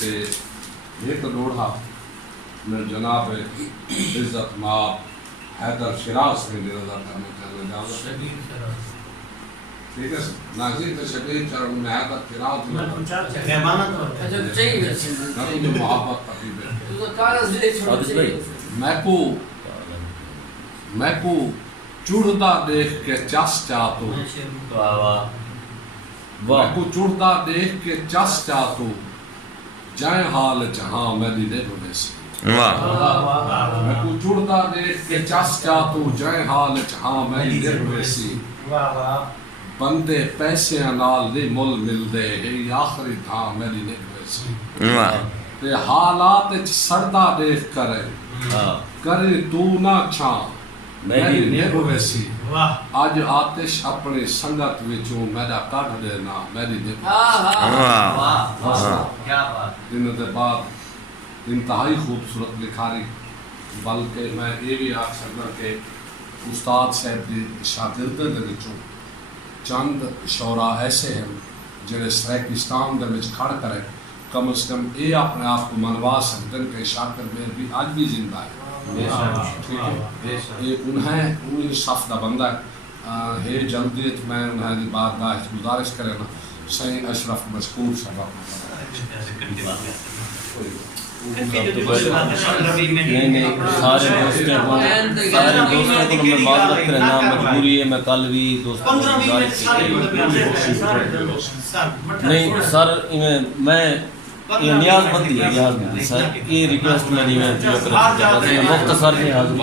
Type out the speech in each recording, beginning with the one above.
ते एक लोढ़ा मैं जनाब इज्जत माब हैदर शिराज से निरजा करने चलने जाऊँगा। ठीक है नाज़रीन तो शबीर चरण में हैदर शिराज में मोहब्बत तकरीबन मैं को चुड़दा देख के चस चाहतो मैं को चुड़दा देख के चस चाहतो जाए हाल जहां मेरी देखो वैसी मैं को चुड़दा देख के चस चाहतो जाए हाल जहां मेरी देखो वैसी बंदे पैसे नाल दे मुल मिलदे है आखिरी था मेरी देखो वैसी ते हालात च सड़दा देख करे तू ना छा मेरी देखो वैसी आज आतिश अपने संगत विचों मेरा काट देना मेरी देखो दिन के बाद इंतहाई खूबसूरत लिखारी बल्कि मैं ये भी आख सकता कि उस्ताद साहब के शागिर्दों के विचों चंद शौरा ऐसे हैं जिन्हें सैकिस्तान के विच खड़ कर कम से कम ये अपने आप को मनवा सकते हैं कि शाकिर मेर भी आज भी जिंदा है। ठीक है ये उन्हें सफ का बंदा है जल्दी मैं उन्हें बारगाह गुजारिश करें ना सही अशरफ मशकूर साहब नहीं सारे दोस्तों को मैं माजरत करना मजबूरी है। मैं कल भी दोस्तों नहीं सर मैं ये नियाज़मंदी है नियाज़मंदी सर ये रिक्वेस्ट मेरी मैं मुख्तसर में हाजिर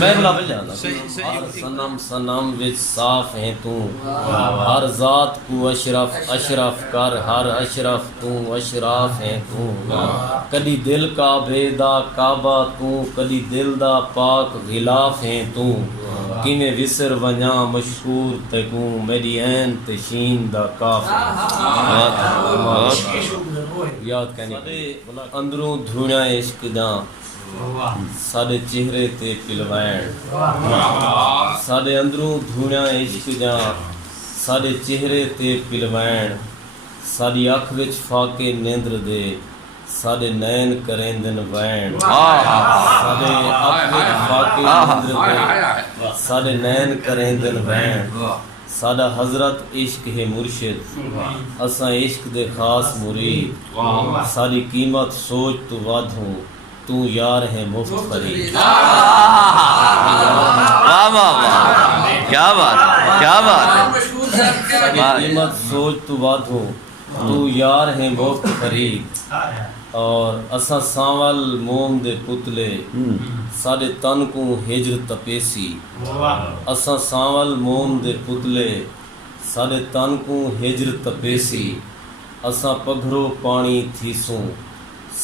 मैं बुला जाता सनम सनम विच साफ है तू हर जात को अशरफ अशरफ कर हर अशरफ तू अशराफ है तू कदी दिल का बेदा काबा तू कदी दिल दा पाक गिलाफ है तू किने विसर वजा मशहूर तकू मेरी ऐन तशीन दा काफ याद करने अंदरों धुना इश्क दा साडे चेहरे ते पिलवैन साडे अंदरों धुना इश्क दा साडे चेहरे ते पिलवैन साडी अख विच फाके नेंद्र दे साडे नैन करेंदन वैन साडे अख विच फाके नेंद्र दे साडे नैन करेंदन वैन साडा हजरत इश्क है मुर्शिद असा इश्क दे खास मुरीद साडी कीमत सोच तू वाधू तू यार है मुफ्त फरीद। वाह वाह वाह क्या बात है साडी कीमत सोच तू वाधू तू यार है मुफ्त फरीद और असा सांवल मोम दे पुतले साडे तन को हिजर तपेसी असा सांवल मोम दे पुतले साडे तन को हिजर तपेसी असा पघरो पानी थीसूं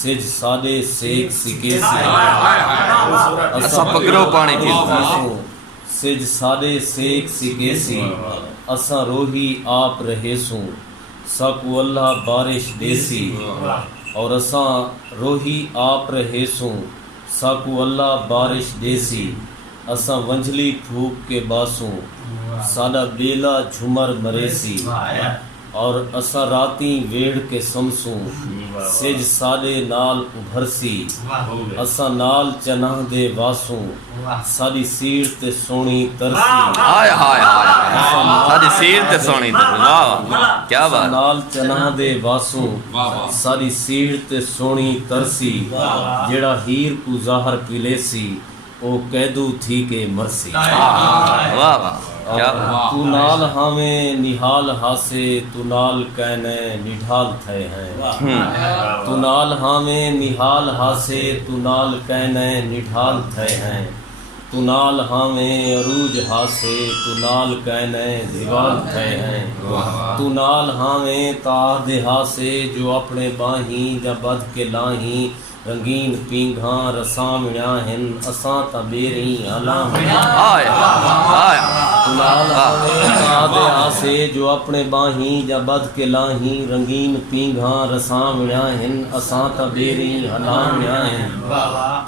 सिज साडे सेक सिकेसी असा पघरो पानी थीसूं सिज साडे सेक सिकेसी असा रोही आप रहेसूं सकु अल्लाह बारिश देसी और असा रोही आप रहेसूं साकू अल्लाह बारिश देसी असा वंझली फूक के बासूं साडा बेला झुमर मरेसी और असा राती वेड़ के समसूं सिज साडे नाल उभरसी असा नाल चना दे वासूं साडी सीर ते सोनी तरसी हाय हाय हाय साडी सीर ते सोनी वाह क्या बात नाल चना दे वासूं साडी सीर ते सोनी तरसी जेड़ा हीर को ज़ाहर पिलेसी ओ कैदू थी के मरसी। वाह वाह क्या तू नाल हावे निहाल हासे तू नाल कहने निढाल थे हैं तू नाल हावे निहाल हासे तू नाल कहने निढाल थे हैं तू नाल हावे अरूज हासे तू नाल कहने दीवाल थे हैं तू नाल हावे तार दे हासे जो अपने बाही जा बद के लाही रंगीन पींघा रसा मिया हिन असा ता बेरी अला हाय हाय नाल हावे तादे आसे जो अपने बाही या बद के लाही रंगीन पींघा रसां विणा हिन असां त बेरी हलां विणा हिन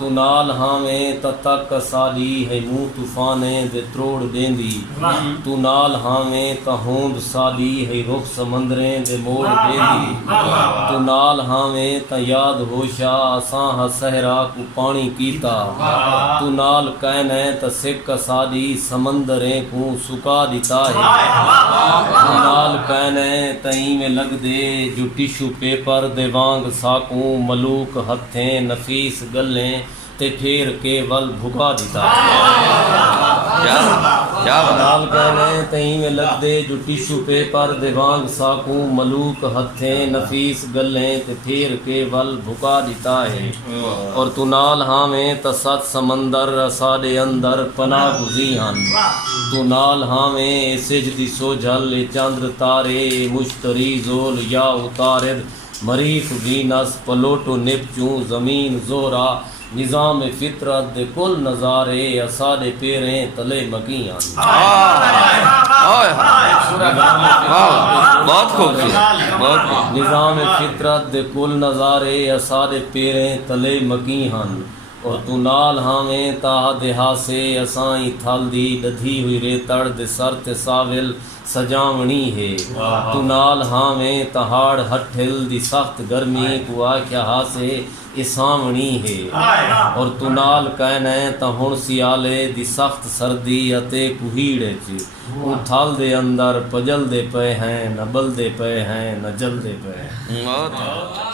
तू नाल हावे त तक साली है मुंह तूफाने दे त्रोड़ देंदी तू नाल हावे त होंद साली है रुख समंदरे दे मोड़ देंदी तू नाल हावे त याद होशा असां हा सहरा को पानी कीता तू नाल कहने त सिक साली समंदरे को सुका दिता है तू नाल कहने तई में लग दे जो टिशू पेपर दे वांग साकू मलूक हथें नफीस गलें ते फेर के वल भुका दिता क्या नाल कहने तई में लग दे जो टिशू पेपर दे वांग साकू मलूक हथें नफीस गलें ते फेर के वल भुका दिता है और तू नाल हावे त सत समंदर साडे अंदर पना गुजी हन तू नाल हावे सिजदी सोझल चंद्र तारे मुश्तरी जोल या उतारिद मरीख वीनस पलोटो निपचू जमीन जोरा निजाम फितरत दे कुल नजारे असाडे पेरें तले मकियां बहुत खूबसूरत बहुत निजाम फितरत दे कुल नजारे असाडे पेरें तले मकी हन और तू नाल हावे ता देहासे असाई थल दी डधी हुई रेतड़ दे सर ते साविल सजावणी है तू नाल हावे तहाड़ हठिल दी सख्त गर्मी को आख्या हासे इसावणी है और तू नाल कहने त हुण सियाले दी सख्त सर्दी अते कुहीड़े च वो थल दे अंदर पजल दे पे हैं न बल दे पे हैं न जल दे पे हैं बहुत